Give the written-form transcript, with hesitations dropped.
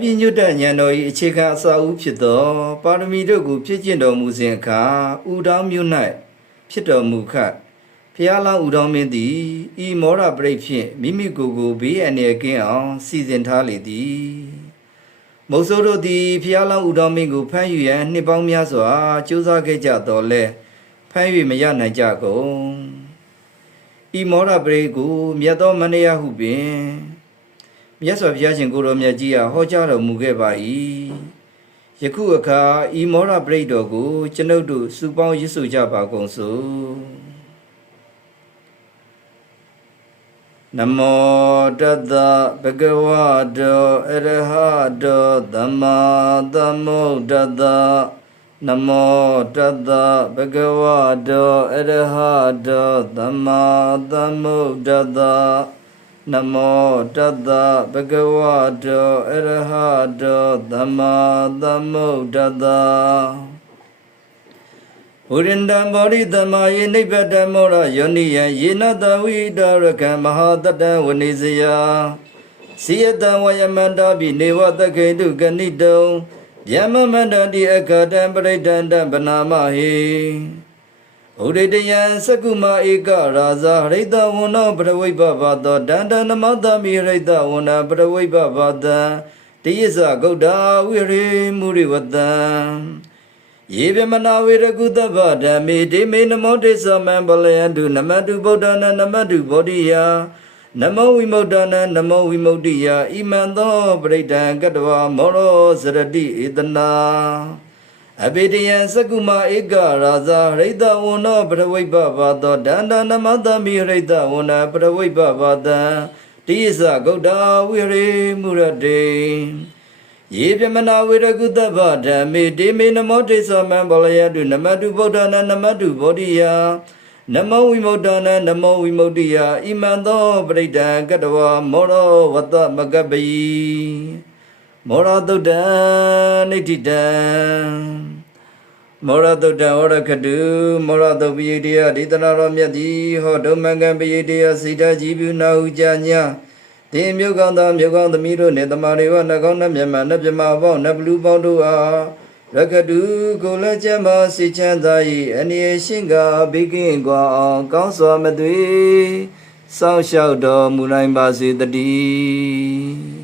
ပြညွတ်တဲ့ဉာဏ်တော်၏အခြေခံအစာအုပ်ဖြစ်သောပါရမီတို့ကိုဖြည့်ကျင့်တော်မူစဉ်အခါဥတောင်းမြို့၌ဖြစ်တော်မူခတ်ဖျားလောင်းဥတောင်းမင်းသည်ဤမောရပရိတ်ဖြင့်မိမိကိုယ်ကိုဘေးအန္တရာယ်ကင်းအောင်စီစဉ်ထားလေသည်မုတ်ဆိုးတို့သည်ဖျားလောင်းဥတောင်းမင်းကိုဖမ်းယူရန်နှစ်ပေါင်းများစွာကြိုးစားခဲ့ကြတော်လဲဖမ်း၍မရနိုင်ကြကုန်ဤမောရပရိတ်ကိုမြတ်သောမန္တရာဟုပင်မြတ်စွာဘုရားရှင်ကိုရောမြတ်ကြီးဟောကြားတော်မူခဲ့ပါ၏ယခုအခါဤမောရပရိတ်တော်ကိုကျွန်ုပ်တို့စုပေါင်းရစ်ဆိုကြပါကုန်စို့နမောတတဗုဒ္ဓဝါတောအရဟတောသမ္မာသမ္ဗုဒ္ဓတ္တနမောတတဗုဒ္ဓဝါတောအရဟတောသမ္မာသမ္ဗုဒ္ဓတ္တနမောတတဗုဒ္ဓဝါတောအရဟတောသမ္မာသမ္ဗုဒ္ဓတ္တဝိရိန္ဒံဘောဓိသမ္မာယေနိဗ္ဗတမောရယောနိယံယေနတဝိတရကံမဟာတတံဝနိစယစီယတံဝယမန္တာပိနေဝတခေတုကဏိတုံဗျမမန္တတိအခတံပရိဒန္တံဗနာမဟိဥဒိတယံသကုမဧကရာဇာဟရိတဝန္နောပရဝိဘဘာသောဒန္တနမတမိဟရိတဝန္နပရဝိဘဘာတံတိယဇဂௌဒာဝိရိမုရိဝတံယေဗမနာဝေရကုတဗဓမ္မေဒေမေနမောတေသမံဘလယန္တုနမတုဗုဒ္ဓနာနမတုဘောဓိယနမောဝိမု ddha နာနမောဝိမု ddhi ယဣမံသောပရိဒံကတဝမောရောစရတိဧတနာအဘိဒယံသကုမဧကရာဇာဟရိတဝန္နောပရဝိဘဘာသောဒန္တနမတမိဟရိတဝန္နပရဝိဘဘာတံတိယဇဂௌဒာဝိရိမုရတေယေပြမနာဝေရကုတဗဓမ္မေဒေမေနမောတေသမံဘလယတုနမတုဗုဒ္ဓနာနမတုဘောဓိယနမောဝိမု ddha နာနမောဝိမု ddhi ယဣမံသောပရိဒံကတဝမောရောဝတ္တမကပ္ပိမောရတုတ္တံနိဋ္ဌိတံမောရတုတ္တံဝရခတုမောရတုပိယတေယဒေသနာတော်မြတ်သည်ဟောဒုမံကံပိယတေယစိတ္တကြည်ပြုနာဟုကြညာတေမြုပ်ကောင်းသောမြုပ်ကောင်းသမီးတို့နှင့်တမန်တွေကနှကောင်းနှမျက်မှန်နှပြမပေါင်းနှဘလူပေါင်းတို့အားရခတုကိုလည်းကျမ်းမာစိတ်ချမ်းသာ၏အနေရှင်ကဘေးကင်းကွာအောင်ကောင်းစွာမသွေစောင့်ရှောက်တော်မူနိုင်ပါစေတည်း